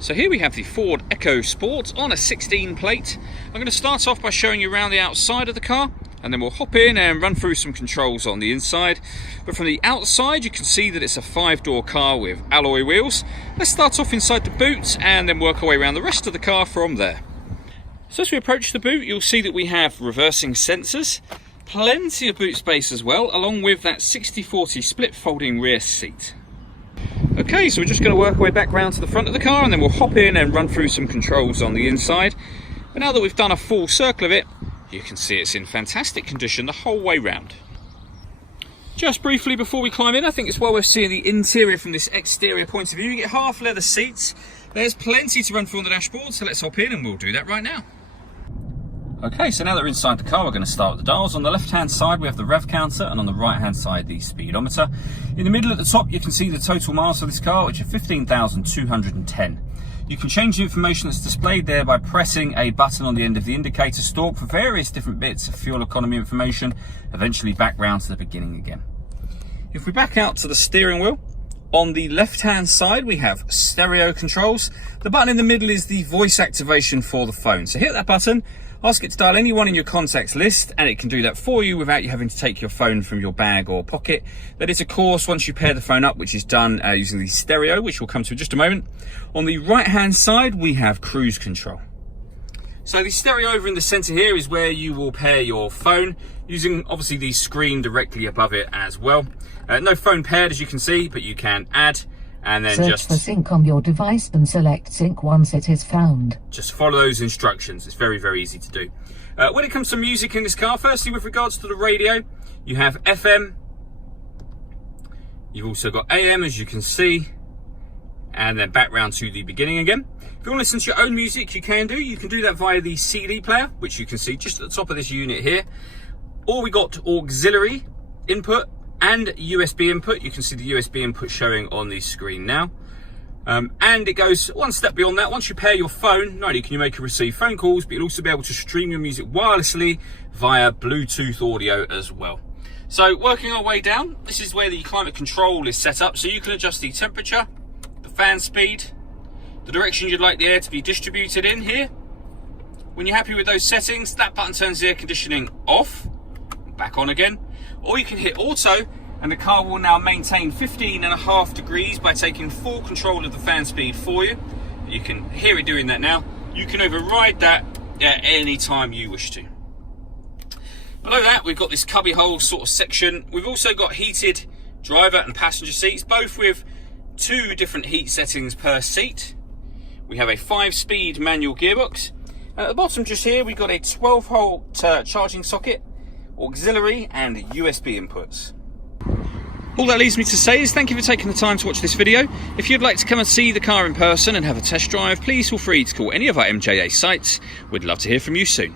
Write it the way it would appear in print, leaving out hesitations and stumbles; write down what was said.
So here we have the Ford EcoSport on a 16 plate. I'm going to start off by showing you around the outside of the car, and then we'll hop in and run through some controls on the inside. But from the outside you can see that it's a 5-door car with alloy wheels. Let's start off inside the boot and then work our way around the rest of the car from there. So as we approach the boot, you'll see that we have reversing sensors, plenty of boot space as well, along with that 60/40 split folding rear seat. Okay, so we're just going to work our way back round to the front of the car and then we'll hop in and run through some controls on the inside. But now that we've done a full circle of it, you can see it's in fantastic condition the whole way round. Just briefly before we climb in, I think it's well worth seeing the interior from this exterior point of view. You get half leather seats. There's plenty to run through on the dashboard, so let's hop in and we'll do that right now. Okay, so now that we're inside the car, we're going to start with the dials. On the left-hand side, we have the rev counter, and on the right-hand side, the speedometer. In the middle at the top, you can see the total miles of this car, which are 15,210. You can change the information that's displayed there by pressing a button on the end of the indicator stalk for various different bits of fuel economy information, eventually back round to the beginning again. If we back out to the steering wheel, on the left-hand side, we have stereo controls. The button in the middle is the voice activation for the phone. So hit that button, ask it to dial anyone in your contacts list, and it can do that for you without you having to take your phone from your bag or pocket. That is, of course, once you pair the phone up, which is done using the stereo, which we'll come to in just a moment. On the right-hand side, we have cruise control. So the stereo over in the center here is where you will pair your phone, using obviously the screen directly above it as well. No phone paired, as you can see, but you can add. And then search for sync on your device and select sync once it is found. Just follow those instructions. It's very, very easy to do. When it comes to music in this car, firstly, with regards to the radio, you have FM. You've also got AM, as you can see, and then back round to the beginning again. If you want to listen to your own music, you can do. You can do that via the CD player, which you can see just at the top of this unit here. Or we got auxiliary input and USB input. You can see the USB input showing on the screen now. And it goes one step beyond that. Once you pair your phone, not only can you make and receive phone calls, but you'll also be able to stream your music wirelessly via Bluetooth audio as well. So working our way down, this is where the climate control is set up. So you can adjust the temperature, the fan speed, the direction you'd like the air to be distributed in here. When you're happy with those settings, that button turns the air conditioning off, back on again. Or you can hit auto and the car will now maintain 15.5 degrees by taking full control of the fan speed for you. You can hear it doing that now. You can override that at any time you wish to. Below that, we've got this cubby hole sort of section. We've also got heated driver and passenger seats, both with 2 different heat settings per seat. We have a 5-speed manual gearbox. At the bottom just here, we've got a 12-volt charging socket, auxiliary and USB inputs. All that leaves me to say is thank you for taking the time to watch this video. If you'd like to come and see the car in person and have a test drive, please feel free to call any of our MJA sites. We'd love to hear from you soon.